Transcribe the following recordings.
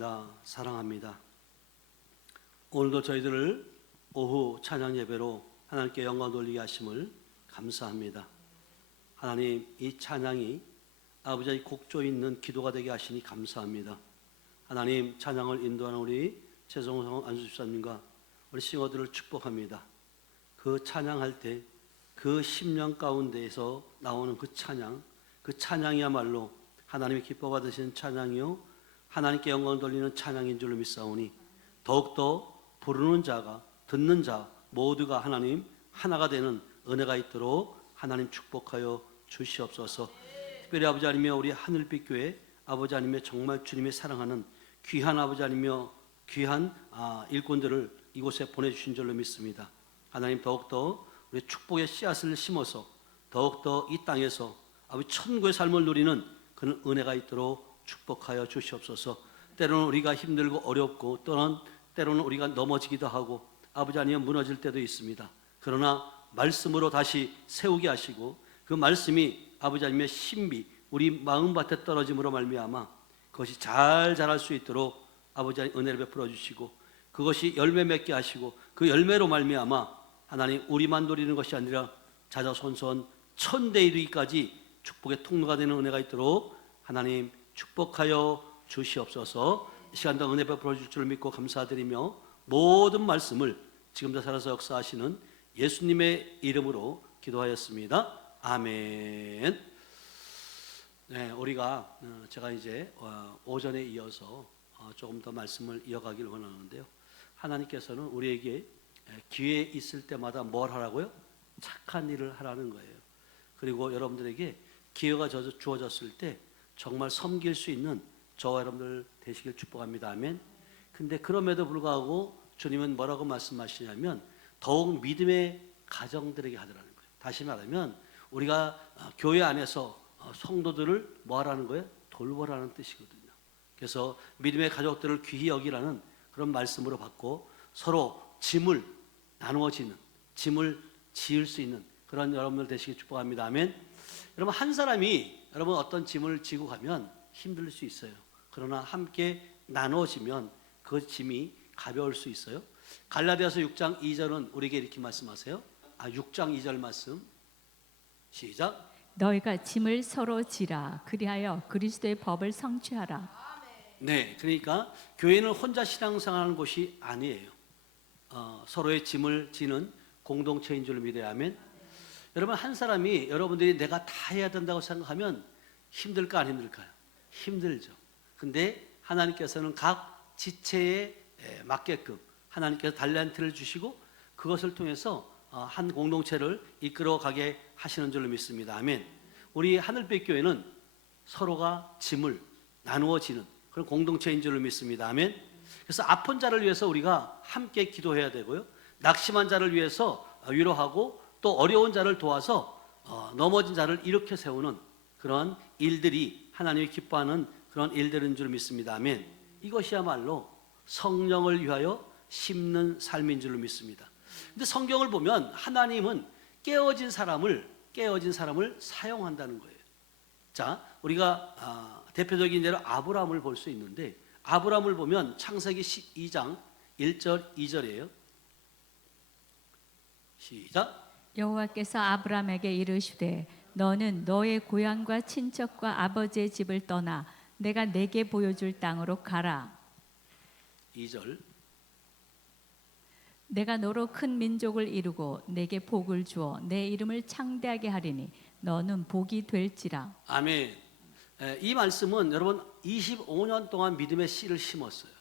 감사합니다. 사랑합니다. 오늘도 저희들을 오후 찬양 예배로 하나님께 영광 돌리게 하심을 감사합니다. 하나님, 이 찬양이 아버지의 곡조 있는 기도가 되게 하시니 감사합니다. 하나님, 찬양을 인도하는 우리 최성성 안수집사님과 우리 싱어들을 축복합니다. 그 찬양할 때 그 10년 가운데에서 나오는 그 찬양이야말로 하나님이 기뻐 받으시는 찬양이요 하나님께 영광 돌리는 찬양인 줄로 믿사오니 더욱더 부르는 자가 듣는 자 모두가 하나님 하나가 되는 은혜가 있도록 하나님 축복하여 주시옵소서. 특별히 아버지 하나님이여 우리 하늘빛 교회 아버지 하나님의 정말 주님의 사랑하는 귀한 아버지 하나님이여 귀한 일꾼들을 이곳에 보내주신 줄로 믿습니다. 하나님 더욱더 우리 축복의 씨앗을 심어서 더욱더 이 땅에서 아버지 천국의 삶을 누리는 그런 은혜가 있도록 축복하여 주시옵소서. 때로는 우리가 힘들고 어렵고 또는 때로는 우리가 넘어지기도 하고 아버지 아니면 무너질 때도 있습니다. 그러나 말씀으로 다시 세우게 하시고 그 말씀이 아버지 아니면 신비 우리 마음밭에 떨어짐으로 말미암아 그것이 잘 자랄 수 있도록 아버지 은혜를 베풀어 주시고 그것이 열매 맺게 하시고 그 열매로 말미암아 하나님 우리만 누리는 것이 아니라 자자손손 천대 이르기까지 축복의 통로가 되는 은혜가 있도록 하나님 축복하여 주시옵소서. 이 시간도 은혜 베풀어 줄 줄 믿고 감사드리며 모든 말씀을 지금도 살아서 역사하시는 예수님의 이름으로 기도하였습니다. 아멘. 네, 우리가 제가 이제 오전에 이어서 조금 더 말씀을 이어가길 원하는데요. 하나님께서는 우리에게 기회 있을 때마다 뭘 하라고요? 착한 일을 하라는 거예요. 그리고 여러분들에게 기회가 주어졌을 때 정말 섬길 수 있는 저와 여러분들 되시길 축복합니다. 아멘. 근데 그럼에도 불구하고 주님은 뭐라고 말씀하시냐면 더욱 믿음의 가정들에게 하더라는 거예요. 다시 말하면 우리가 교회 안에서 성도들을 뭐 하라는 거예요? 돌보라는 뜻이거든요. 그래서 믿음의 가족들을 귀히 여기라는 그런 말씀으로 받고 서로 짐을 나누어지는 짐을 지을 수 있는 그런 여러분들 되시길 축복합니다. 아멘. 여러분 한 사람이 여러분 어떤 짐을 지고 가면 힘들 수 있어요. 그러나 함께 나눠지면 그 짐이 가벼울 수 있어요. 갈라디아서 6장 2절은 우리에게 이렇게 말씀하세요. 6장 2절 말씀 시작. 너희가 짐을 서로 지라 그리하여 그리스도의 법을 성취하라. 네, 그러니까 교회는 혼자 신앙생활하는 곳이 아니에요. 서로의 짐을 지는 공동체인 줄 믿어야 하면 여러분 한 사람이 여러분들이 내가 다 해야 된다고 생각하면 힘들까 안 힘들까요? 힘들죠. 근데 하나님께서는 각 지체에 맞게끔 하나님께서 달란트를 주시고 그것을 통해서 한 공동체를 이끌어 가게 하시는 줄로 믿습니다. 아멘. 우리 하늘빛 교회는 서로가 짐을 나누어지는 그런 공동체인 줄로 믿습니다. 아멘. 그래서 아픈 자를 위해서 우리가 함께 기도해야 되고요. 낙심한 자를 위해서 위로하고 또 어려운 자를 도와서 넘어진 자를 일으켜 세우는 그런 일들이 하나님이 기뻐하는 그런 일들인 줄 믿습니다. 아멘. 이것이야말로 성령을 위하여 심는 삶인 줄로 믿습니다. 근데 성경을 보면 하나님은 깨어진 사람을 사용한다는 거예요. 자, 우리가 대표적인 예로 아브라함을 볼 수 있는데 아브라함을 보면 창세기 12장 1절 2절이에요. 시작. 여호와께서 아브라함에게 이르시되 너는 너의 고향과 친척과 아버지의 집을 떠나 내가 내게 보여줄 땅으로 가라. 2절. 내가 너로 큰 민족을 이루고 내게 복을 주어 내 이름을 창대하게 하리니 너는 복이 될지라. 아멘. 이 말씀은 여러분 25년 동안 믿음의 씨를 심었어요.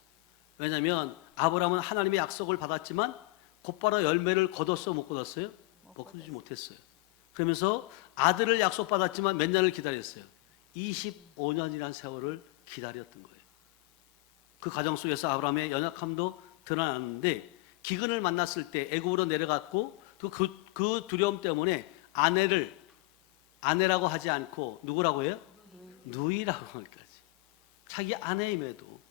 왜냐하면 아브라함은 하나님의 약속을 받았지만 곧바로 열매를 거뒀어 못 거뒀어요? 거두지 못했어요. 그러면서 아들을 약속받았지만 몇 년을 기다렸어요? 25년이라는 세월을 기다렸던 거예요. 그 과정 속에서 아브라함의 연약함도 드러났는데 기근을 만났을 때 애굽으로 내려갔고 그 두려움 때문에 아내라고 하지 않고 누구라고 해요? 누이라고 하기까지. 자기 아내임에도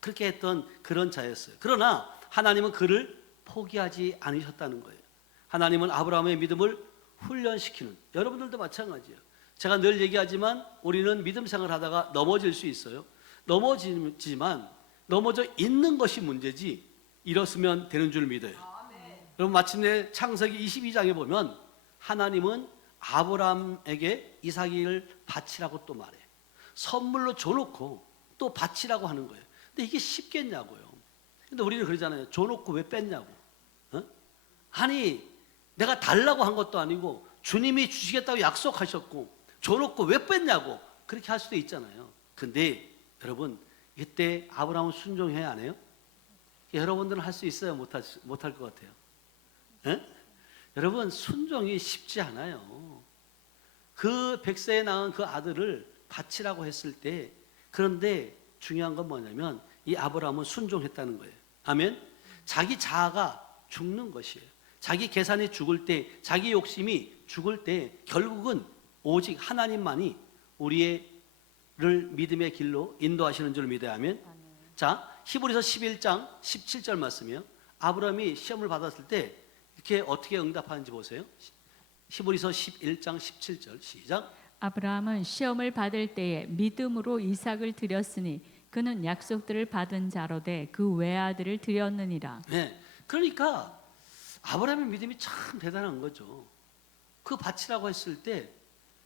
그렇게 했던 그런 자였어요. 그러나 하나님은 그를 포기하지 않으셨다는 거예요. 하나님은 아브라함의 믿음을 훈련시키는, 여러분들도 마찬가지예요. 제가 늘 얘기하지만 우리는 믿음 생활을 하다가 넘어질 수 있어요. 넘어지지만 넘어져 있는 것이 문제지 일었으면 되는 줄 믿어요. 여러분 마침내 창세기 22장에 보면 하나님은 아브라함에게 이삭을 바치라고 또 말해요. 선물로 줘놓고 또 바치라고 하는 거예요. 근데 이게 쉽겠냐고요. 근데 우리는 그러잖아요. 줘놓고 왜 뺐냐고. 어? 아니 내가 달라고 한 것도 아니고 주님이 주시겠다고 약속하셨고 줘놓고 왜 뺐냐고 그렇게 할 수도 있잖아요. 근데 여러분 이때 아브라함은 순종해야 안 해요? 여러분들은 할 수 있어요? 못할 것 같아요? 에? 여러분 순종이 쉽지 않아요. 그 100세에 낳은 그 아들을 바치라고 했을 때 그런데 중요한 건 뭐냐면 이 아브라함은 순종했다는 거예요. 아멘. 자기 자아가 죽는 것이에요. 자기 계산이 죽을 때 자기 욕심이 죽을 때 결국은 오직 하나님만이 우리를 믿음의 길로 인도하시는 줄 믿어야 하면 자 히브리서 11장 17절 말씀이요. 아브라함이 시험을 받았을 때 이렇게 어떻게 응답하는지 보세요. 히브리서 11장 17절 시작. 아브라함은 시험을 받을 때에 믿음으로 이삭을 드렸으니 그는 약속들을 받은 자로 돼 그 외아들을 드렸느니라. 네, 그러니까 아브라함의 믿음이 참 대단한 거죠. 그 바치라고 했을 때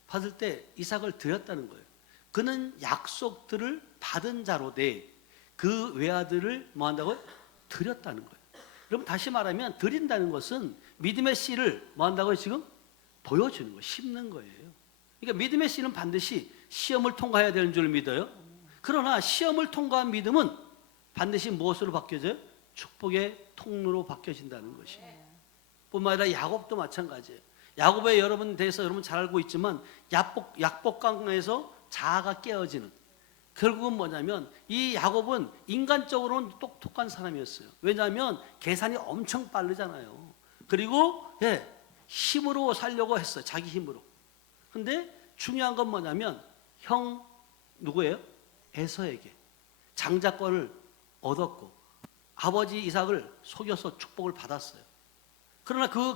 받을 때 이삭을 드렸다는 거예요. 그는 약속들을 받은 자로 돼 그 외아들을 뭐 한다고요? 드렸다는 거예요. 여러분 다시 말하면 드린다는 것은 믿음의 씨를 뭐 한다고요? 지금 보여주는 거예요. 심는 거예요. 그러니까 믿음의 씨는 반드시 시험을 통과해야 되는 줄 믿어요. 그러나 시험을 통과한 믿음은 반드시 무엇으로 바뀌어져요? 축복의 통로로 바뀌어진다는 것이에요. 뿐만 아니라 야곱도 마찬가지예요. 야곱의 여러분 대해서 여러분 잘 알고 있지만 약복강에서 자아가 깨어지는 결국은 뭐냐면 이 야곱은 인간적으로는 똑똑한 사람이었어요. 왜냐하면 계산이 엄청 빠르잖아요. 그리고 힘으로 살려고 했어요. 자기 힘으로. 근데 중요한 건 뭐냐면 형 누구예요? 에서에게 장자권을 얻었고 아버지 이삭을 속여서 축복을 받았어요. 그러나 그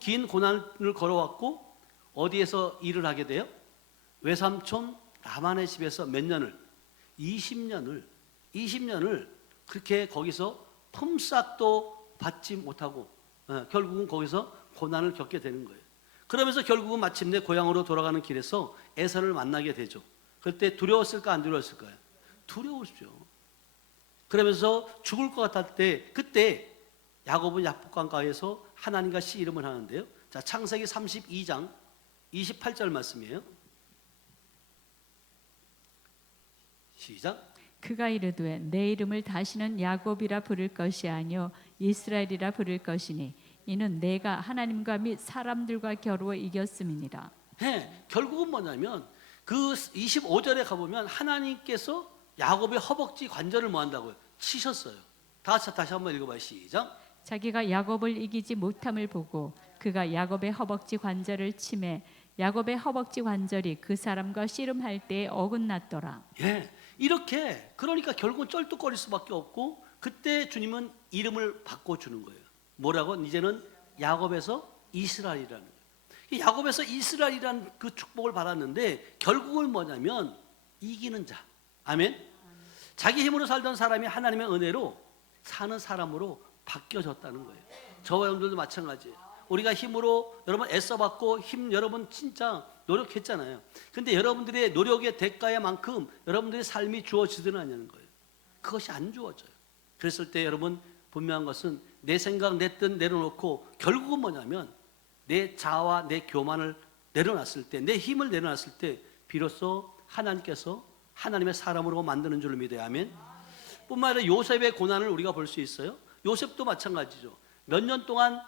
긴 고난을 걸어왔고 어디에서 일을 하게 돼요? 외삼촌 라반의 집에서 몇 년을? 20년을 그렇게 거기서 품삯도 받지 못하고 결국은 거기서 고난을 겪게 되는 거예요. 그러면서 결국은 마침내 고향으로 돌아가는 길에서 에서를 만나게 되죠. 그때 두려웠을까 안 두려웠을까요? 두려웠죠. 그러면서 죽을 것 같을 때 그때 야곱은 약복강가에서 하나님과 씨름을 하는데요. 자, 창세기 32장 28절 말씀이에요. 시작. 그가 이르되 내 이름을 다시는 야곱이라 부를 것이 아니요 이스라엘이라 부를 것이니 이는 내가 하나님과 및 사람들과 겨루어 이겼음이니라. 결국은 뭐냐면 그 25절에 가보면 하나님께서 야곱의 허벅지 관절을 뭐 한다고요? 치셨어요. 다시 한번 읽어봐요. 시작. 자기가 야곱을 이기지 못함을 보고 그가 야곱의 허벅지 관절을 치매 야곱의 허벅지 관절이 그 사람과 씨름할 때에 어긋났더라. 이렇게 그러니까 결국은 쩔뚝거릴 수밖에 없고 그때 주님은 이름을 바꿔주는 거예요. 뭐라고? 이제는 야곱에서 이스라엘이라는 거예요. 야곱에서 이스라엘이라는 그 축복을 받았는데 결국은 뭐냐면 이기는 자. 아멘. 자기 힘으로 살던 사람이 하나님의 은혜로 사는 사람으로 바뀌어졌다는 거예요. 저와 여러분들도 마찬가지예요. 우리가 힘으로 여러분 애써봤고 여러분 진짜 노력했잖아요. 근데 여러분들의 노력의 대가에만큼 여러분들의 삶이 주어지든 않냐는 거예요. 그것이 안 주어져요. 그랬을 때 여러분 분명한 것은 내 생각 내 뜻 내려놓고 결국은 뭐냐면 내 자아와 내 교만을 내려놨을 때 내 힘을 내려놨을 때 비로소 하나님께서 하나님의 사람으로 만드는 줄 믿어야 하면 뿐만 아니라 요셉의 고난을 우리가 볼 수 있어요. 요셉도 마찬가지죠. 몇 년 동안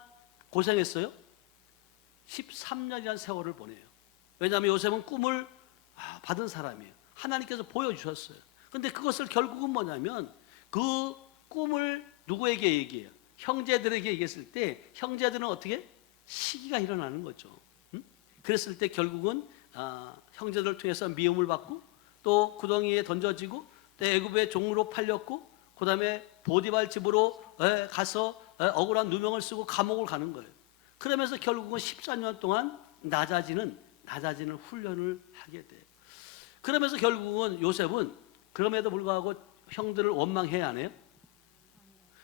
고생했어요? 13년이라는 세월을 보내요. 왜냐하면 요셉은 꿈을 받은 사람이에요. 하나님께서 보여주셨어요. 근데 그것을 결국은 뭐냐면 그 꿈을 누구에게 얘기해요? 형제들에게 얘기했을 때 형제들은 어떻게? 시기가 일어나는 거죠. 그랬을 때 결국은 형제들을 통해서 미움을 받고 또 구덩이에 던져지고 또 애굽의 종으로 팔렸고 그 다음에 보디발 집으로 가서 억울한 누명을 쓰고 감옥을 가는 거예요. 그러면서 결국은 14년 동안 낮아지는 훈련을 하게 돼요. 그러면서 결국은 요셉은 그럼에도 불구하고 형들을 원망해야 안 해요?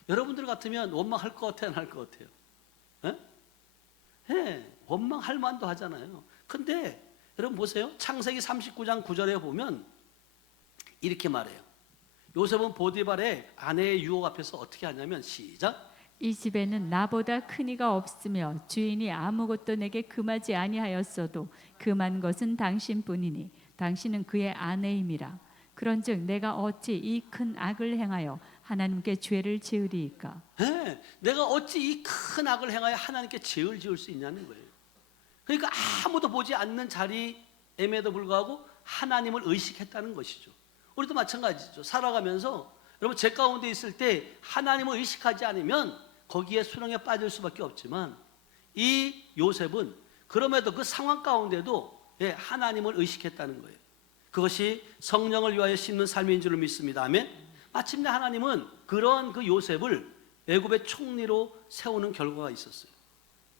여러분들 같으면 원망할 것 같아요, 안 할 것 같아요? 원망할 만도 하잖아요. 근데 여러분 보세요. 창세기 39장 9절에 보면 이렇게 말해요. 요셉은 보디발의 아내의 유혹 앞에서 어떻게 하냐면 시작. 이 집에는 나보다 큰 이가 없으며 주인이 아무것도 내게 금하지 아니하였어도 금한 것은 당신뿐이니 당신은 그의 아내임이라. 그런즉 내가 어찌 이 큰 악을 행하여 하나님께 죄를 지으리이까? 내가 어찌 이 큰 악을 행하여 하나님께 죄를 지을 수 있냐는 거예요. 그러니까 아무도 보지 않는 자리임에도 불구하고 하나님을 의식했다는 것이죠. 우리도 마찬가지죠. 살아가면서 여러분 죄 가운데 있을 때 하나님을 의식하지 않으면 거기에 수렁에 빠질 수밖에 없지만 이 요셉은 그럼에도 그 상황 가운데도 하나님을 의식했다는 거예요. 그것이 성령을 위하여 심는 삶인 줄을 믿습니다. 아멘. 마침내 하나님은 그런 그 요셉을 애굽의 총리로 세우는 결과가 있었어요.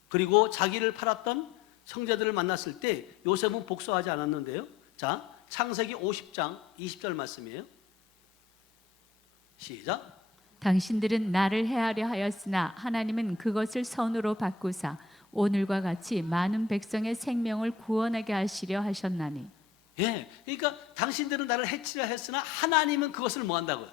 그리고 자기를 팔았던 형제들을 만났을 때 요셉은 복수하지 않았는데요. 자, 창세기 50장 20절 말씀이에요. 시작. 당신들은 나를 해하려 하였으나 하나님은 그것을 선으로 바꾸사 오늘과 같이 많은 백성의 생명을 구원하게 하시려 하셨나니. 그러니까 당신들은 나를 해치려 했으나 하나님은 그것을 뭐 한다고요?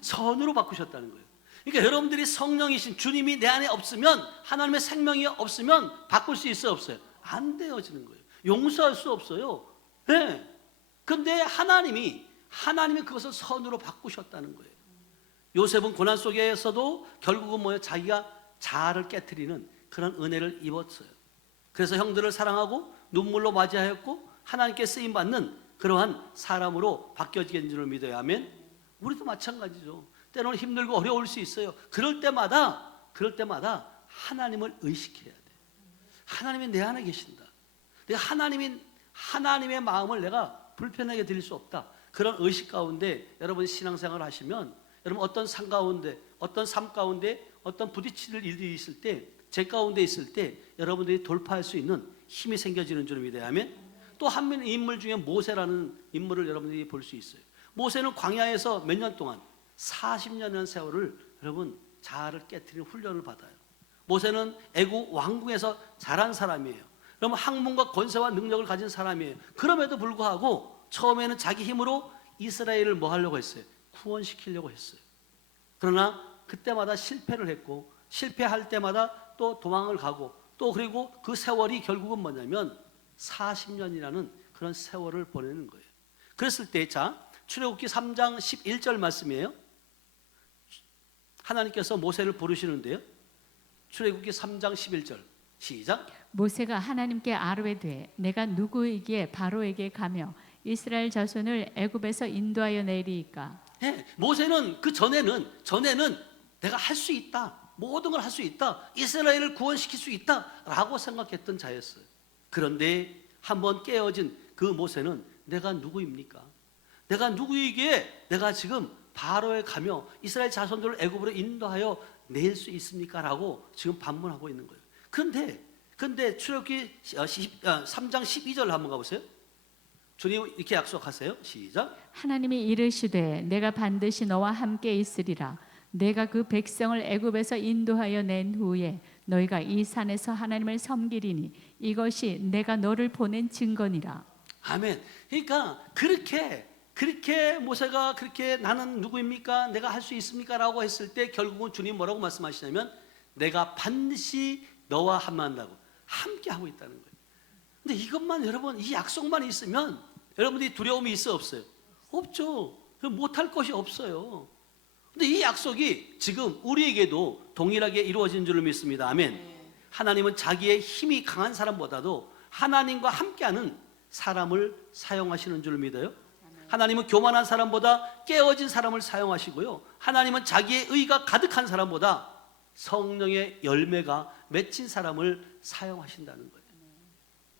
선으로 바꾸셨다는 거예요. 그러니까 여러분들이 성령이신 주님이 내 안에 없으면, 하나님의 생명이 없으면 바꿀 수 있어요, 없어요? 안 되어지는 거예요. 용서할 수 없어요. 근데 하나님이 그것을 선으로 바꾸셨다는 거예요. 요셉은 고난 속에서도 결국은 뭐예요? 자기가 자아를 깨트리는 그런 은혜를 입었어요. 그래서 형들을 사랑하고 눈물로 맞이하였고 하나님께 쓰임받는 그러한 사람으로 바뀌어지는 줄을 믿어야 하면, 우리도 마찬가지죠. 때로는 힘들고 어려울 수 있어요. 그럴 때마다 하나님을 의식해야 돼. 하나님이 내 안에 계신다. 내가 하나님의 마음을 내가 불편하게 드릴 수 없다. 그런 의식 가운데 여러분이 신앙생활을 하시면, 여러분 어떤 삶 가운데, 어떤 부딪힐 일들이 있을 때, 제 가운데 있을 때 여러분들이 돌파할 수 있는 힘이 생겨지는 줄 믿어야 하면, 또 한 인물 중에 모세라는 인물을 여러분들이 볼 수 있어요. 모세는 광야에서 몇 년 동안 40년이라는 세월을 여러분 자아를 깨트리는 훈련을 받아요. 모세는 애국 왕궁에서 자란 사람이에요. 그러면 학문과 권세와 능력을 가진 사람이에요. 그럼에도 불구하고 처음에는 자기 힘으로 이스라엘을 뭐 하려고 했어요? 구원시키려고 했어요. 그러나 그때마다 실패를 했고, 실패할 때마다 또 도망을 가고, 또 그리고 그 세월이 결국은 뭐냐면 40년이라는 그런 세월을 보내는 거예요. 그랬을 때, 자, 출애굽기 3장 11절 말씀이에요. 하나님께서 모세를 부르시는데요. 출애굽기 3장 11절 시작. 모세가 하나님께 아뢰되 내가 누구이기에 바로에게 가며 이스라엘 자손을 애굽에서 인도하여 내리이까? 모세는 그 전에는 내가 할 수 있다, 모든 걸 할 수 있다, 이스라엘을 구원시킬 수 있다라고 생각했던 자였어요. 그런데 한번 깨어진 그 모세는 내가 누구입니까? 내가 누구이기에 내가 지금 바로에 가며 이스라엘 자손들을 애굽으로 인도하여 낼 수 있습니까? 라고 지금 반문하고 있는 거예요. 그런데 출애굽기 3장 12절 한번 가보세요. 주님 이렇게 약속하세요. 시작. 하나님이 이르시되 내가 반드시 너와 함께 있으리라. 내가 그 백성을 애굽에서 인도하여 낸 후에 너희가 이 산에서 하나님을 섬기리니 이것이 내가 너를 보낸 증거니라. 아멘. 그러니까 그렇게 모세가 그렇게 나는 누구입니까? 내가 할 수 있습니까? 라고 했을 때 결국은 주님 뭐라고 말씀하시냐면 내가 반드시 너와 함께한다고, 함께 하고 있다는 거예요. 근데 이것만, 여러분, 이 약속만 있으면 여러분들이 두려움이 있어 없어요? 없죠. 못할 것이 없어요. 근데 이 약속이 지금 우리에게도 동일하게 이루어진 줄을 믿습니다. 아멘. 하나님은 자기의 힘이 강한 사람보다도 하나님과 함께하는 사람을 사용하시는 줄을 믿어요. 하나님은 교만한 사람보다 깨어진 사람을 사용하시고요, 하나님은 자기의 의가 가득한 사람보다 성령의 열매가 맺힌 사람을 사용하신다는 거예요.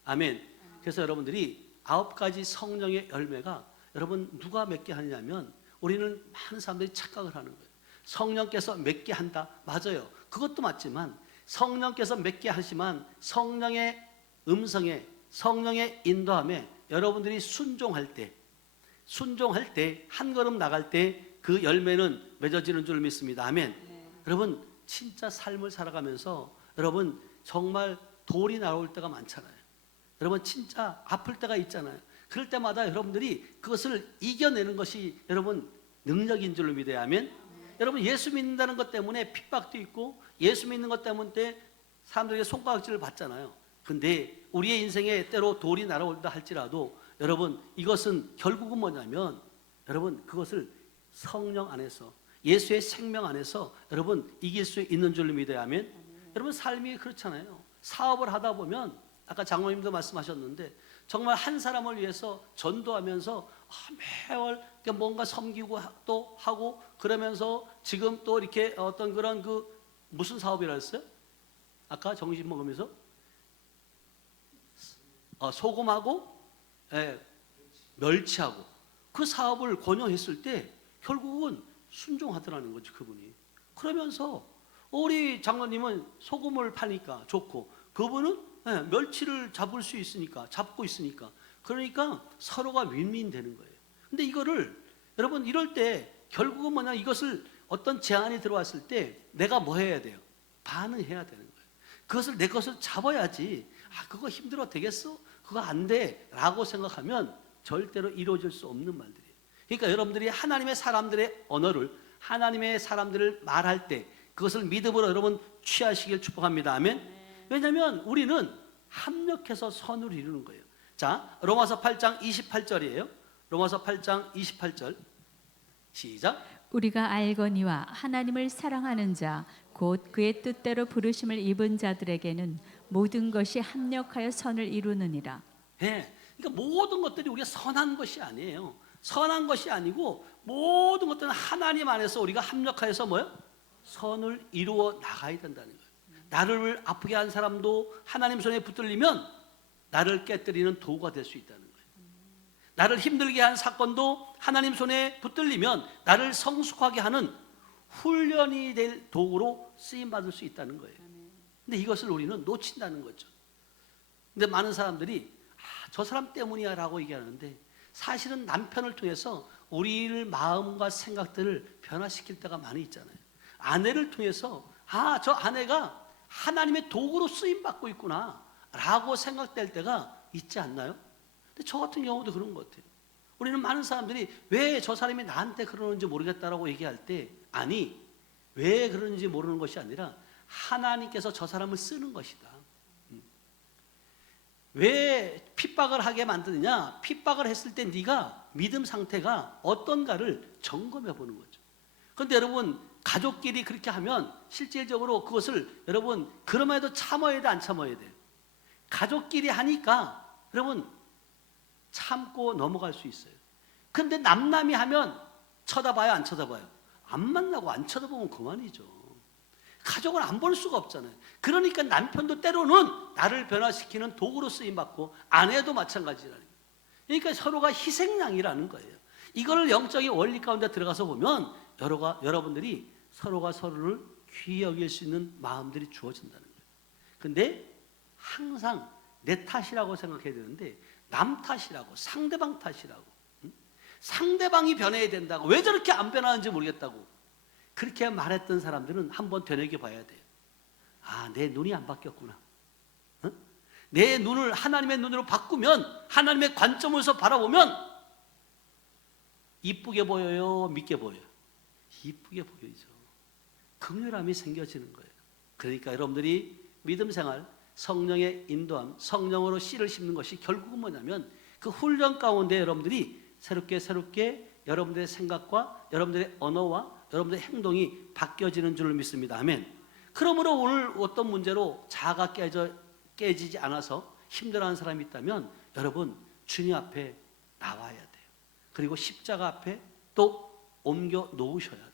아멘. 그래서 여러분들이 9가지 성령의 열매가 여러분 누가 맺게 하냐면, 우리는 많은 사람들이 착각을 하는 거예요. 성령께서 맺게 한다. 맞아요. 그것도 맞지만 성령께서 맺게 하시만 성령의 음성에, 성령의 인도함에 여러분들이 순종할 때, 한 걸음 나갈 때 그 열매는 맺어지는 줄 믿습니다. 아멘. 여러분 진짜 삶을 살아가면서 여러분 정말 돌이 나올 때가 많잖아요. 여러분 진짜 아플 때가 있잖아요. 그럴 때마다 여러분들이 그것을 이겨내는 것이 여러분 능력인 줄로 믿어야 하면 여러분 예수 믿는다는 것 때문에 핍박도 있고 예수 믿는 것 때문에 사람들에게 손가락질을 받잖아요. 근데 우리의 인생에 때로 돌이 날아올다 할지라도 여러분 이것은 결국은 뭐냐면 여러분 그것을 성령 안에서 예수의 생명 안에서 여러분 이길 수 있는 줄로 믿어야 하면 여러분 삶이 그렇잖아요. 사업을 하다 보면 아까 장로님도 말씀하셨는데 정말 한 사람을 위해서 전도하면서 매월 뭔가 섬기고 또 하고 그러면서 지금 또 이렇게 어떤 그런 그 무슨 사업이라 했어요? 아까 점심 먹으면서 소금하고 멸치하고 그 사업을 권유했을 때 결국은 순종하더라는 거죠 그분이. 그러면서 우리 장로님은 소금을 파니까 좋고 그분은 멸치를 잡을 수 있으니까 잡고 있으니까 그러니까 서로가 윈윈 되는 거예요. 근데 이거를 여러분 이럴 때 결국은 뭐냐 이것을 어떤 제안이 들어왔을 때 내가 뭐 해야 돼요? 반응해야 되는 거예요. 그것을 내 것을 잡아야지 그거 힘들어 되겠어? 그거 안 돼 라고 생각하면 절대로 이루어질 수 없는 말들이에요. 그러니까 여러분들이 하나님의 사람들의 언어를 하나님의 사람들을 말할 때 그것을 믿음으로 여러분 취하시길 축복합니다. 아멘. 왜냐하면 우리는 합력해서 선을 이루는 거예요. 자, 로마서 8장 28절이에요. 로마서 8장 28절 시작. 우리가 알거니와 하나님을 사랑하는 자 곧 그의 뜻대로 부르심을 입은 자들에게는 모든 것이 합력하여 선을 이루느니라. 네, 그러니까 모든 것들이 우리가 선한 것이 아니에요. 선한 것이 아니고 모든 것들은 하나님 안에서 우리가 합력하여서 뭐요? 선을 이루어 나가야 된다는 거예요. 나를 아프게 한 사람도 하나님 손에 붙들리면 나를 깨뜨리는 도구가 될 수 있다는 거예요. 나를 힘들게 한 사건도 하나님 손에 붙들리면 나를 성숙하게 하는 훈련이 될 도구로 쓰임받을 수 있다는 거예요. 근데 이것을 우리는 놓친다는 거죠. 근데 많은 사람들이 저 사람 때문이야 라고 얘기하는데 사실은 남편을 통해서 우리를 마음과 생각들을 변화시킬 때가 많이 있잖아요. 아내를 통해서 저 아내가 하나님의 도구로 쓰임받고 있구나 라고 생각될 때가 있지 않나요? 근데 저 같은 경우도 그런 것 같아요. 우리는 많은 사람들이 왜 저 사람이 나한테 그러는지 모르겠다라고 얘기할 때 아니 왜 그러는지 모르는 것이 아니라 하나님께서 저 사람을 쓰는 것이다. 왜 핍박을 하게 만드느냐? 핍박을 했을 때 네가 믿음 상태가 어떤가를 점검해 보는 거죠. 그런데 여러분 가족끼리 그렇게 하면 실질적으로 그것을 여러분 그럼에도 참아야 돼 안 참아야 돼요? 가족끼리 하니까 여러분 참고 넘어갈 수 있어요. 근데 남남이 하면 쳐다봐요 안 쳐다봐요? 안 만나고 안 쳐다보면 그만이죠. 가족을 안 볼 수가 없잖아요. 그러니까 남편도 때로는 나를 변화시키는 도구로 쓰임받고 아내도 마찬가지라는 거예요. 그러니까 서로가 희생양이라는 거예요. 이걸 영적인 원리 가운데 들어가서 보면 여러분들이 서로가 서로를 귀히 여길 수 있는 마음들이 주어진다는 거예요. 근데 항상 내 탓이라고 생각해야 되는데 남 탓이라고 상대방 탓이라고 상대방이 변해야 된다고 왜 저렇게 안 변하는지 모르겠다고 그렇게 말했던 사람들은 한번 되뇌겨 봐야 돼요. 내 눈이 안 바뀌었구나. 내 눈을 하나님의 눈으로 바꾸면 하나님의 관점에서 바라보면 이쁘게 보여요? 믿게 보여요? 이쁘게 보이죠. 긍휼함이 생겨지는 거예요. 그러니까 여러분들이 믿음 생활 성령의 인도함 성령으로 씨를 심는 것이 결국은 뭐냐면 그 훈련 가운데 여러분들이 새롭게 여러분들의 생각과 여러분들의 언어와 여러분들의 행동이 바뀌어지는 줄을 믿습니다. 아멘. 그러므로 오늘 어떤 문제로 자아가 깨지지 않아서 힘들어하는 사람이 있다면 여러분 주님 앞에 나와야 돼요. 그리고 십자가 앞에 또 옮겨 놓으셔야 돼요.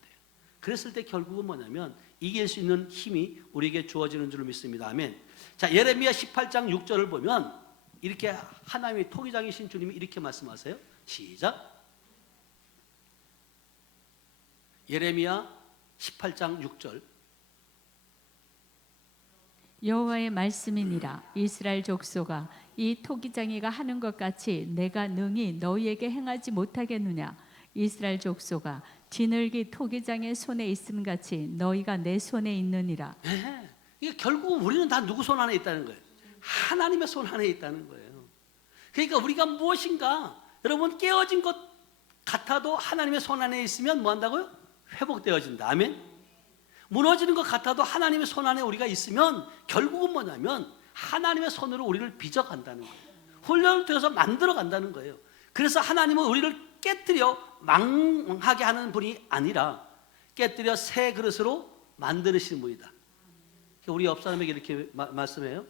그랬을 때 결국은 뭐냐면 이길 수 있는 힘이 우리에게 주어지는 줄을 믿습니다. 아멘. 자, 예레미야 18장 6절을 보면 이렇게 하나님의 토기장이신 주님이 이렇게 말씀하세요. 시작. 예레미야 18장 6절. 여호와의 말씀이니라. 이스라엘 족속아, 이 토기장이가 하는 것 같이 내가 능히 너희에게 행하지 못하겠느냐? 이스라엘 족속아 지늘기 토기장의 손에 있음 같이 너희가 내 손에 있느니라. 네. 이게 결국 우리는 다 누구 손 안에 있다는 거예요? 하나님의 손 안에 있다는 거예요. 그러니까 우리가 무엇인가 여러분 깨어진 것 같아도 하나님의 손 안에 있으면 뭐 한다고요? 회복되어진다. 아멘. 무너지는 것 같아도 하나님의 손 안에 우리가 있으면 결국은 뭐냐면 하나님의 손으로 우리를 빚어간다는 거예요. 훈련을 통해서 만들어 간다는 거예요. 그래서 하나님은 우리를 깨뜨려 망하게 하는 분이 아니라 깨뜨려 새 그릇으로 만드시는 분이다. 우리 옆 사람에게 이렇게 말씀해요.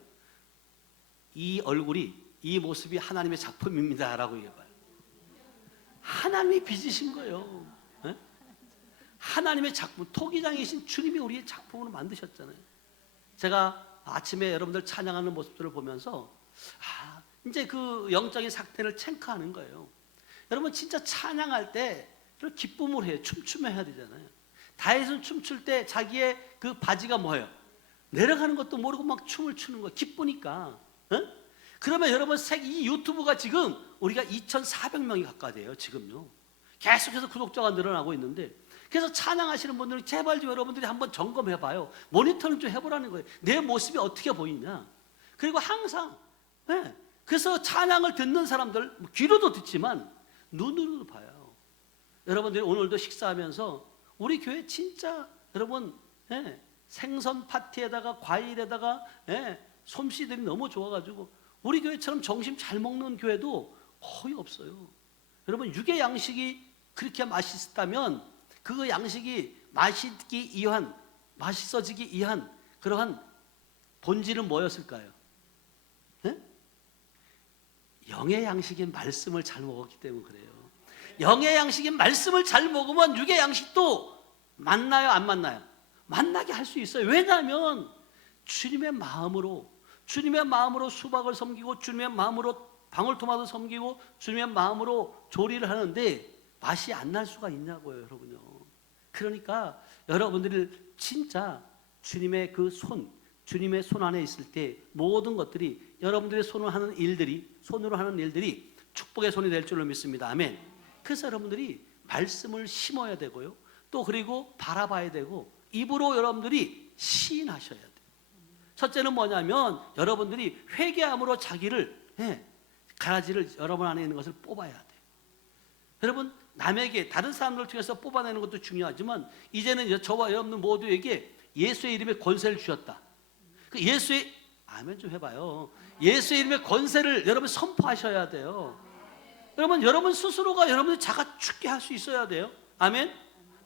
이 얼굴이, 이 모습이 하나님의 작품입니다 라고 얘기해봐요. 하나님이 빚으신 거예요. 네? 하나님의 작품, 토기장이신 주님이 우리의 작품으로 만드셨잖아요. 제가 아침에 여러분들 찬양하는 모습들을 보면서 이제 그 영적인 상태를 체크하는 거예요. 여러분 진짜 찬양할 때 기쁨을 해요. 춤추며 해야 되잖아요. 다윗은 춤출 때 자기의 그 바지가 뭐예요? 내려가는 것도 모르고 막 춤을 추는 거예요. 기쁘니까. 응? 그러면 여러분 이 유튜브가 지금 우리가 2,400명이 가까이 돼요. 지금요. 계속해서 구독자가 늘어나고 있는데 그래서 찬양하시는 분들은 제발 좀 여러분들이 한번 점검해봐요. 모니터링 좀 해보라는 거예요. 내 모습이 어떻게 보이냐. 그리고 항상 네. 그래서 찬양을 듣는 사람들 귀로도 듣지만 눈으로도 봐요. 여러분들이 오늘도 식사하면서 우리 교회 진짜 여러분 네. 생선 파티에다가 과일에다가 네. 솜씨들이 너무 좋아가지고 우리 교회처럼 점심 잘 먹는 교회도 거의 없어요. 여러분 육의 양식이 그렇게 맛있다면 그 양식이 맛있어지기 위한 그러한 본질은 뭐였을까요? 네? 영의 양식인 말씀을 잘 먹었기 때문에 그래요. 영의 양식인 말씀을 잘 먹으면 육의 양식도 만나요, 안 만나요? 만나게 할 수 있어요. 왜냐하면 주님의 마음으로 수박을 섬기고 주님의 마음으로 방울토마토 섬기고 주님의 마음으로 조리를 하는데 맛이 안 날 수가 있냐고요, 여러분요. 그러니까 여러분들이 진짜 주님의 그 주님의 손 안에 있을 때 모든 것들이 여러분들의 손으로 하는 일들이 축복의 손이 될 줄로 믿습니다. 아멘. 그래서 여러분들이 말씀을 심어야 되고요. 또 그리고 바라봐야 되고 입으로 여러분들이 시인하셔야 돼요. 첫째는 뭐냐면 여러분들이 회개함으로 자기를 가라지를 여러분 안에 있는 것을 뽑아야 돼요. 여러분 남에게 다른 사람들을 통해서 뽑아내는 것도 중요하지만 이제는 저와 여러분 모두에게 예수의 이름에 권세를 주셨다. 그 예수의 아멘 좀 해봐요. 예수의 이름의 권세를 여러분 선포하셔야 돼요. 여러분 스스로가 여러분이 자가 죽게 할 수 있어야 돼요. 아멘.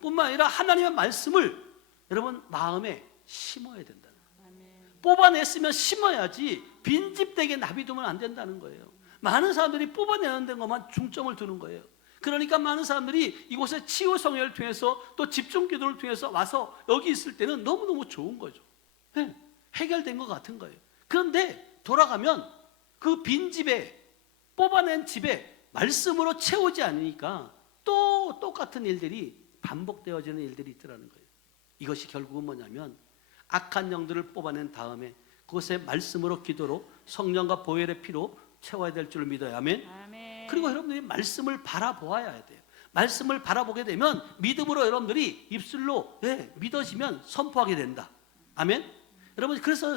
뿐만 아니라 하나님의 말씀을 여러분 마음에 심어야 된다. 뽑아냈으면 심어야지 빈집되게 놔두면 안 된다는 거예요. 많은 사람들이 뽑아내는 것만 중점을 두는 거예요. 그러니까 많은 사람들이 이곳에 치유 성회를 통해서 또 집중 기도를 통해서 와서 여기 있을 때는 너무너무 좋은 거죠. 네, 해결된 것 같은 거예요. 그런데 돌아가면 그 빈집에 뽑아낸 집에 말씀으로 채우지 않으니까 또 똑같은 일들이 반복되어지는 일들이 있더라는 거예요. 이것이 결국은 뭐냐면 악한 영들을 뽑아낸 다음에 그것의 말씀으로 기도로 성령과 보혈의 피로 채워야 될 줄 믿어요. 아멘. 아멘. 그리고 여러분들이 말씀을 바라보아야 돼요. 말씀을 바라보게 되면 믿음으로 여러분들이 입술로 믿어지면 선포하게 된다. 아멘. 여러분 그래서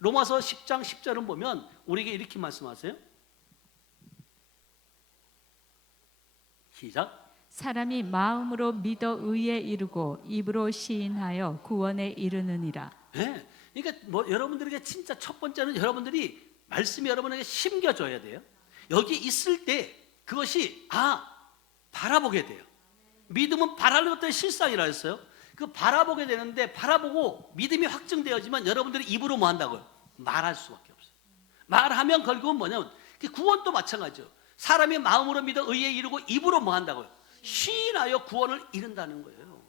로마서 10장 10절은 보면 우리에게 이렇게 말씀하세요. 시작. 사람이 마음으로 믿어 의에 이르고 입으로 시인하여 구원에 이르느니라. 네. 그러니까 여러분들에게 진짜 첫 번째는 여러분들이 말씀이 여러분에게 심겨져야 돼요. 여기 있을 때 그것이 바라보게 돼요. 믿음은 바라는 것들의 실상이라 했어요. 그 바라보게 되는데 바라보고 믿음이 확증되어지만 여러분들이 입으로 뭐 한다고요? 말할 수밖에 없어요. 말하면 결국은 뭐냐면 구원도 마찬가지죠. 사람이 마음으로 믿어 의에 이르고 입으로 뭐 한다고요? 시인하여 구원을 이룬다는 거예요.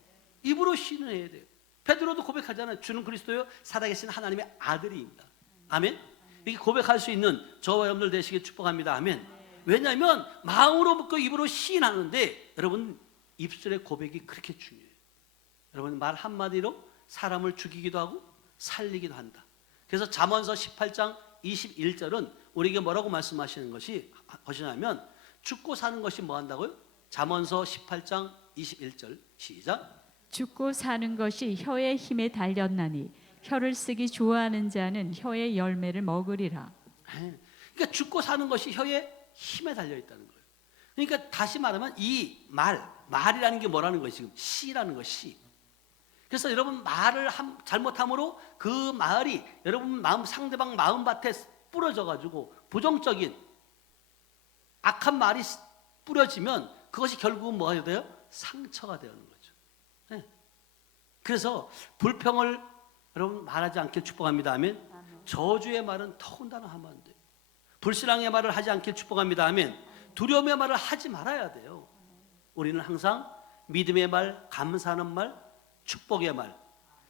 입으로 시인을 해야 돼요. 베드로도 고백하잖아요. 주는 그리스도요 살아계신 하나님의 아들입니다. 아멘. 이렇게 고백할 수 있는 저와 여러분들 되시길 축복합니다. 아멘. 왜냐하면 마음으로 묻고 입으로 시인하는데 여러분 입술의 고백이 그렇게 중요해요. 여러분 말 한마디로 사람을 죽이기도 하고 살리기도 한다. 그래서 잠언서 18장 21절은 우리에게 뭐라고 말씀하시는 것이냐면 죽고 사는 것이 뭐 한다고요? 잠언서 18장 21절 시작. 죽고 사는 것이 혀의 힘에 달렸나니 혀를 쓰기 좋아하는 자는 혀의 열매를 먹으리라. 그러니까 죽고 사는 것이 혀의 힘에 달려 있다는 거예요. 그러니까 다시 말하면 이 말이라는 게 뭐라는 거예요? 지금 씨라는 거, 씨. 그래서 여러분 말을 잘못함으로 그 말이 여러분 상대방 마음밭에 뿌려져 가지고 부정적인 악한 말이 뿌려지면 그것이 결국은 뭐가 돼요? 상처가 되는 거죠. 네. 그래서 불평을 여러분 말하지 않길 축복합니다. 아멘. 저주의 말은 더군다나 하면 안 돼요. 불신앙의 말을 하지 않길 축복합니다. 아멘. 두려움의 말을 하지 말아야 돼요. 우리는 항상 믿음의 말, 감사하는 말, 축복의 말.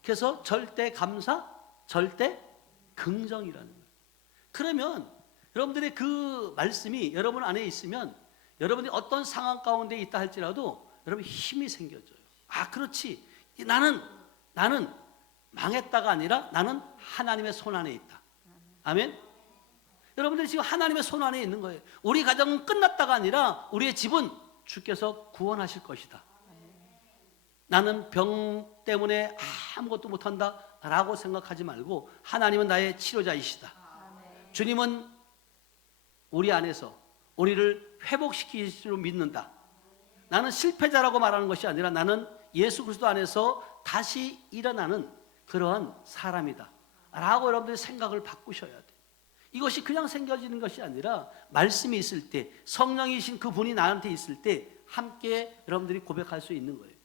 그래서 절대 감사, 절대 긍정이라는 거예요. 그러면 여러분들의 그 말씀이 여러분 안에 있으면 여러분이 어떤 상황 가운데 있다 할지라도 여러분 힘이 생겨져요. 아, 그렇지. 나는 망했다가 아니라 나는 하나님의 손 안에 있다. 아멘. 여러분들이 지금 하나님의 손 안에 있는 거예요. 우리 가정은 끝났다가 아니라 우리의 집은 주께서 구원하실 것이다. 나는 병 때문에 아무것도 못한다 라고 생각하지 말고 하나님은 나의 치료자이시다. 주님은 우리 안에서 우리를 회복시키실 줄 믿는다. 나는 실패자라고 말하는 것이 아니라 나는 예수 그리스도 안에서 다시 일어나는 그러한 사람이다 라고 여러분들이 생각을 바꾸셔야 돼요. 이것이 그냥 생겨지는 것이 아니라 말씀이 있을 때, 성령이신 그분이 나한테 있을 때 함께 여러분들이 고백할 수 있는 거예요.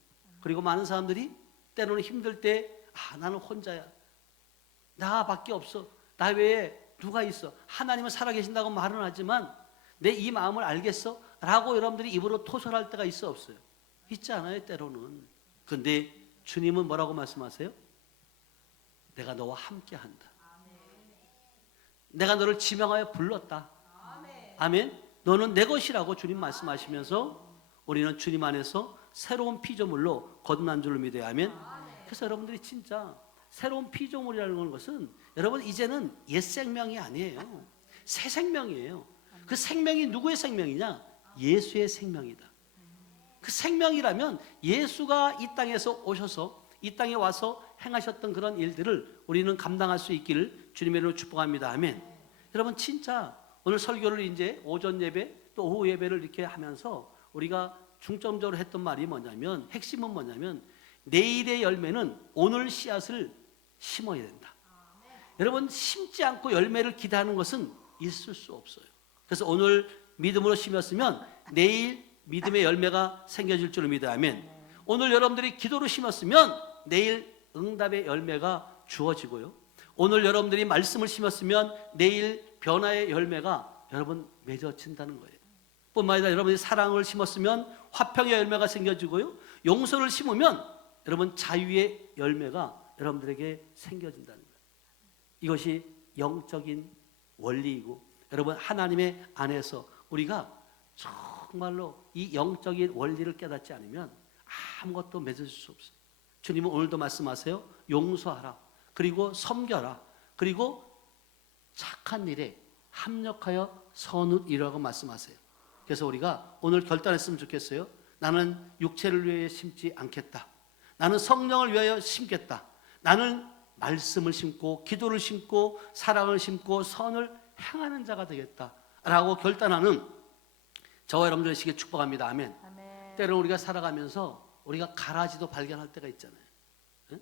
그리고 많은 사람들이 때로는 힘들 때 나는 혼자야, 나밖에 없어, 나 외에 누가 있어, 하나님은 살아계신다고 말은 하지만 내 이 마음을 알겠어? 라고 여러분들이 입으로 토설할 때가 있어 없어요? 있지 않아요, 때로는. 근데 주님은 뭐라고 말씀하세요? 내가 너와 함께 한다. 내가 너를 지명하여 불렀다. 아멘. 너는 내 것이라고 주님 말씀하시면서 우리는 주님 안에서 새로운 피조물로 거듭난 줄을 믿어요. 아멘. 그래서 여러분들이 진짜 새로운 피조물이라는 것은 여러분 이제는 옛 생명이 아니에요. 새 생명이에요. 그 생명이 누구의 생명이냐? 예수의 생명이다. 그 생명이라면 예수가 이 땅에서 오셔서 이 땅에 와서 행하셨던 그런 일들을 우리는 감당할 수 있기를 주님의 이름으로 축복합니다. 아멘. 여러분 진짜 오늘 설교를 이제 오전 예배 또 오후 예배를 이렇게 하면서 우리가 중점적으로 했던 말이 뭐냐면, 핵심은 뭐냐면 내일의 열매는 오늘 씨앗을 심어야 된다. 여러분 심지 않고 열매를 기대하는 것은 있을 수 없어요. 그래서 오늘 믿음으로 심었으면 내일 믿음의 열매가 생겨질 줄을 믿어요. 아멘. 오늘 여러분들이 기도로 심었으면 내일 응답의 열매가 주어지고요. 오늘 여러분들이 말씀을 심었으면 내일 변화의 열매가 여러분 맺어진다는 거예요. 뿐만 아니라 여러분이 사랑을 심었으면 화평의 열매가 생겨지고요. 용서를 심으면 여러분 자유의 열매가 여러분들에게 생겨진다는 거예요. 이것이 영적인 원리이고 여러분 하나님의 안에서 우리가 정말로 이 영적인 원리를 깨닫지 않으면 아무것도 맺을 수 없어요. 주님은 오늘도 말씀하세요. 용서하라. 그리고 섬겨라. 그리고 착한 일에 합력하여 선을 이루라고 말씀하세요. 그래서 우리가 오늘 결단했으면 좋겠어요. 나는 육체를 위해 심지 않겠다. 나는 성령을 위하여 심겠다. 나는 말씀을 심고 기도를 심고 사랑을 심고 선을 행하는 자가 되겠다라고 결단하는 저와 여러분들 되시길 축복합니다. 아멘. 때로는 우리가 살아가면서 우리가 가라지도 발견할 때가 있잖아요. 응?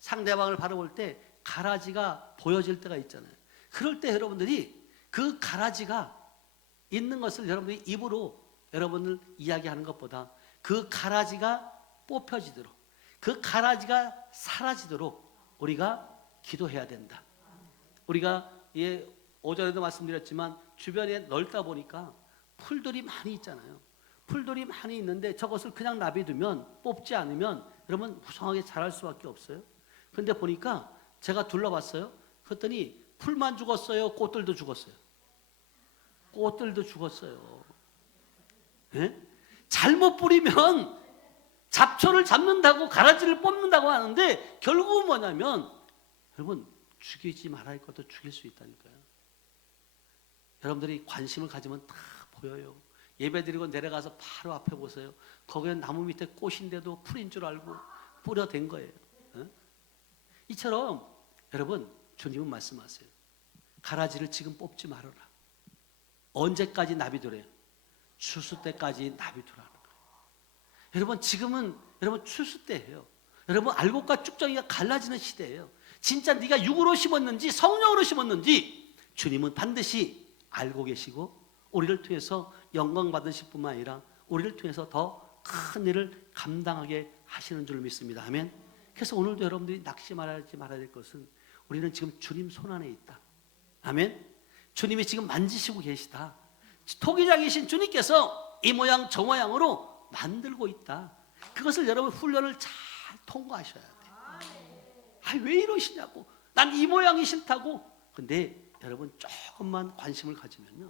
상대방을 바라볼 때 가라지가 보여질 때가 있잖아요. 그럴 때 여러분들이 그 가라지가 있는 것을 여러분들이 입으로 여러분을 이야기하는 것보다 그 가라지가 뽑혀지도록, 그 가라지가 사라지도록 우리가 기도해야 된다. 우리가 오전에도 말씀드렸지만 주변에 넓다 보니까 풀들이 많이 있잖아요. 풀들이 많이 있는데 저것을 그냥 놔두면, 뽑지 않으면 여러분 무성하게 자랄 수밖에 없어요. 그런데 보니까 제가 둘러봤어요. 그랬더니 풀만 죽었어요? 꽃들도 죽었어요? 꽃들도 죽었어요. 예? 잘못 뿌리면 잡초를 잡는다고 가라지를 뽑는다고 하는데 결국은 뭐냐면 여러분 죽이지 말아야 할 것도 죽일 수 있다니까요. 여러분들이 관심을 가지면 다 보여요. 예배드리고 내려가서 바로 앞에 보세요. 거기는 나무 밑에 꽃인데도 풀인 줄 알고 뿌려댄 거예요. 이처럼 여러분, 주님은 말씀하세요. 가라지를 지금 뽑지 말아라. 언제까지 나비두래요? 추수 때까지 나비두라는 거예요. 여러분, 지금은 여러분 추수 때예요. 여러분, 알곡과 쭉정이가 갈라지는 시대예요. 진짜 네가 육으로 심었는지 성령으로 심었는지 주님은 반드시 알고 계시고 우리를 통해서 영광 받으실 뿐만 아니라 우리를 통해서 더 큰 일을 감당하게 하시는 줄 믿습니다. 아멘. 그래서 오늘도 여러분들이 낙심하지 말아야 될 것은 우리는 지금 주님 손 안에 있다. 아멘. 주님이 지금 만지시고 계시다. 토기장이신 주님께서 이 모양 저 모양으로 만들고 있다. 그것을 여러분 훈련을 잘 통과하셔야 돼요. 왜 이러시냐고. 난 이 모양이 싫다고. 근데 여러분 조금만 관심을 가지면요,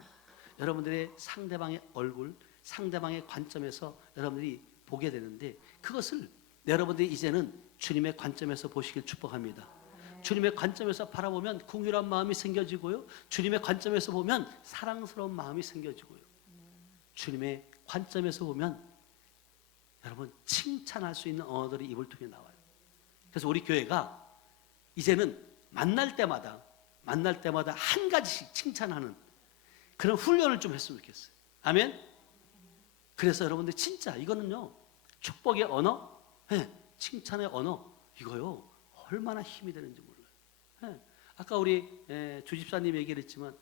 여러분들의 상대방의 얼굴, 상대방의 관점에서 여러분들이 보게 되는데, 그것을 여러분들이 이제는 주님의 관점에서 보시길 축복합니다. 주님의 관점에서 바라보면 긍휼한 마음이 생겨지고요, 주님의 관점에서 보면 사랑스러운 마음이 생겨지고요, 주님의 관점에서 보면 여러분 칭찬할 수 있는 언어들이 입을 통해 나와요. 그래서 우리 교회가 이제는 만날 때마다 한 가지씩 칭찬하는 그런 훈련을 좀 했으면 좋겠어요. 아멘. 그래서 여러분들 진짜 이거는요, 축복의 언어, 칭찬의 언어, 이거요 얼마나 힘이 되는지 몰라요. 아까 우리 주집사님 얘기를 했지만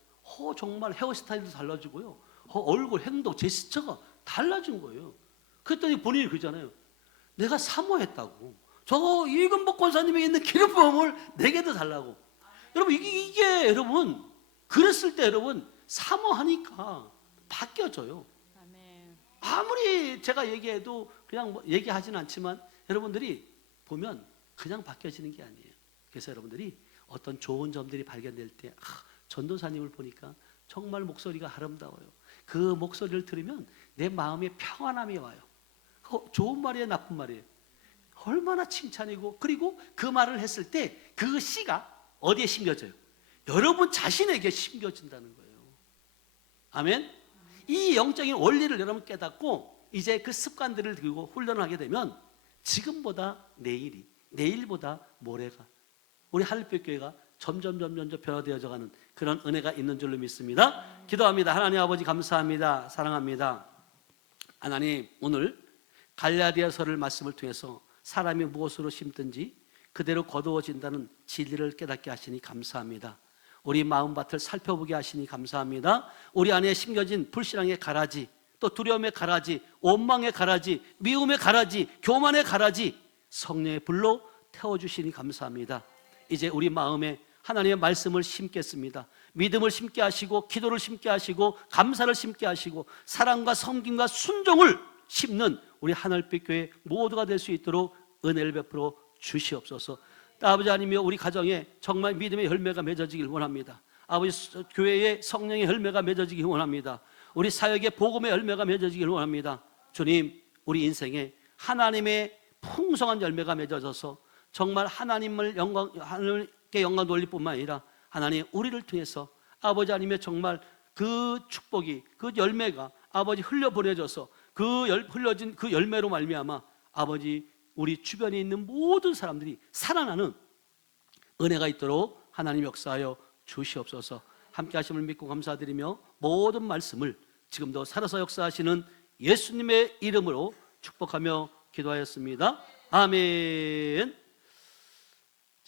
정말 헤어스타일도 달라지고요, 얼굴, 행동, 제스처가 달라진 거예요. 그랬더니 본인이 그러잖아요. 내가 사모했다고. 저 이금복 권사님에게 있는 기름 부음을 내게도 달라고. 여러분 이게 여러분 그랬을 때 여러분 사모하니까 바뀌어져요. 아무리 제가 얘기해도 그냥 얘기하지는 않지만 여러분들이 보면 그냥 바뀌어지는 게 아니에요. 그래서 여러분들이 어떤 좋은 점들이 발견될 때 전도사님을 보니까 정말 목소리가 아름다워요. 그 목소리를 들으면 내 마음에 평안함이 와요. 좋은 말이에요, 나쁜 말이에요? 얼마나 칭찬이고, 그리고 그 말을 했을 때 그 씨가 어디에 심겨져요? 여러분 자신에게 심겨진다는 거예요. 아멘. 이 영적인 원리를 여러분 깨닫고 이제 그 습관들을 들고 훈련을 하게 되면 지금보다 내일보다 모레가 우리 하늘빛 교회가 점점 변화되어져 가는 그런 은혜가 있는 줄로 믿습니다. 기도합니다. 하나님 아버지 감사합니다. 사랑합니다. 하나님, 오늘 갈라디아서를 말씀을 통해서 사람이 무엇으로 심든지 그대로 거두어진다는 진리를 깨닫게 하시니 감사합니다. 우리 마음밭을 살펴보게 하시니 감사합니다. 우리 안에 심겨진 불신앙의 가라지, 또 두려움의 가라지, 원망의 가라지, 미움의 가라지, 교만의 가라지 성령의 불로 태워주시니 감사합니다. 이제 우리 마음에 하나님의 말씀을 심겠습니다. 믿음을 심게 하시고, 기도를 심게 하시고, 감사를 심게 하시고, 사랑과 섬김과 순종을 심는 우리 하늘빛 교회 모두가 될 수 있도록 은혜를 베풀어 주시옵소서. 아버지 하나님이여, 우리 가정에 정말 믿음의 열매가 맺어지길 원합니다. 아버지, 교회의 성령의 열매가 맺어지길 원합니다. 우리 사역의 복음의 열매가 맺어지길 원합니다. 주님, 우리 인생에 하나님의 풍성한 열매가 맺어져서 정말 하나님께 영광 돌릴 뿐만 아니라 하나님 우리를 통해서 아버지 하나님의 정말 그 축복이, 그 열매가 아버지 흘려보내져서 흘려진 그 열매로 말미암아 아버지 우리 주변에 있는 모든 사람들이 살아나는 은혜가 있도록 하나님 역사하여 주시옵소서. 함께 하심을 믿고 감사드리며 모든 말씀을 지금도 살아서 역사하시는 예수님의 이름으로 축복하며 기도하였습니다. 아멘.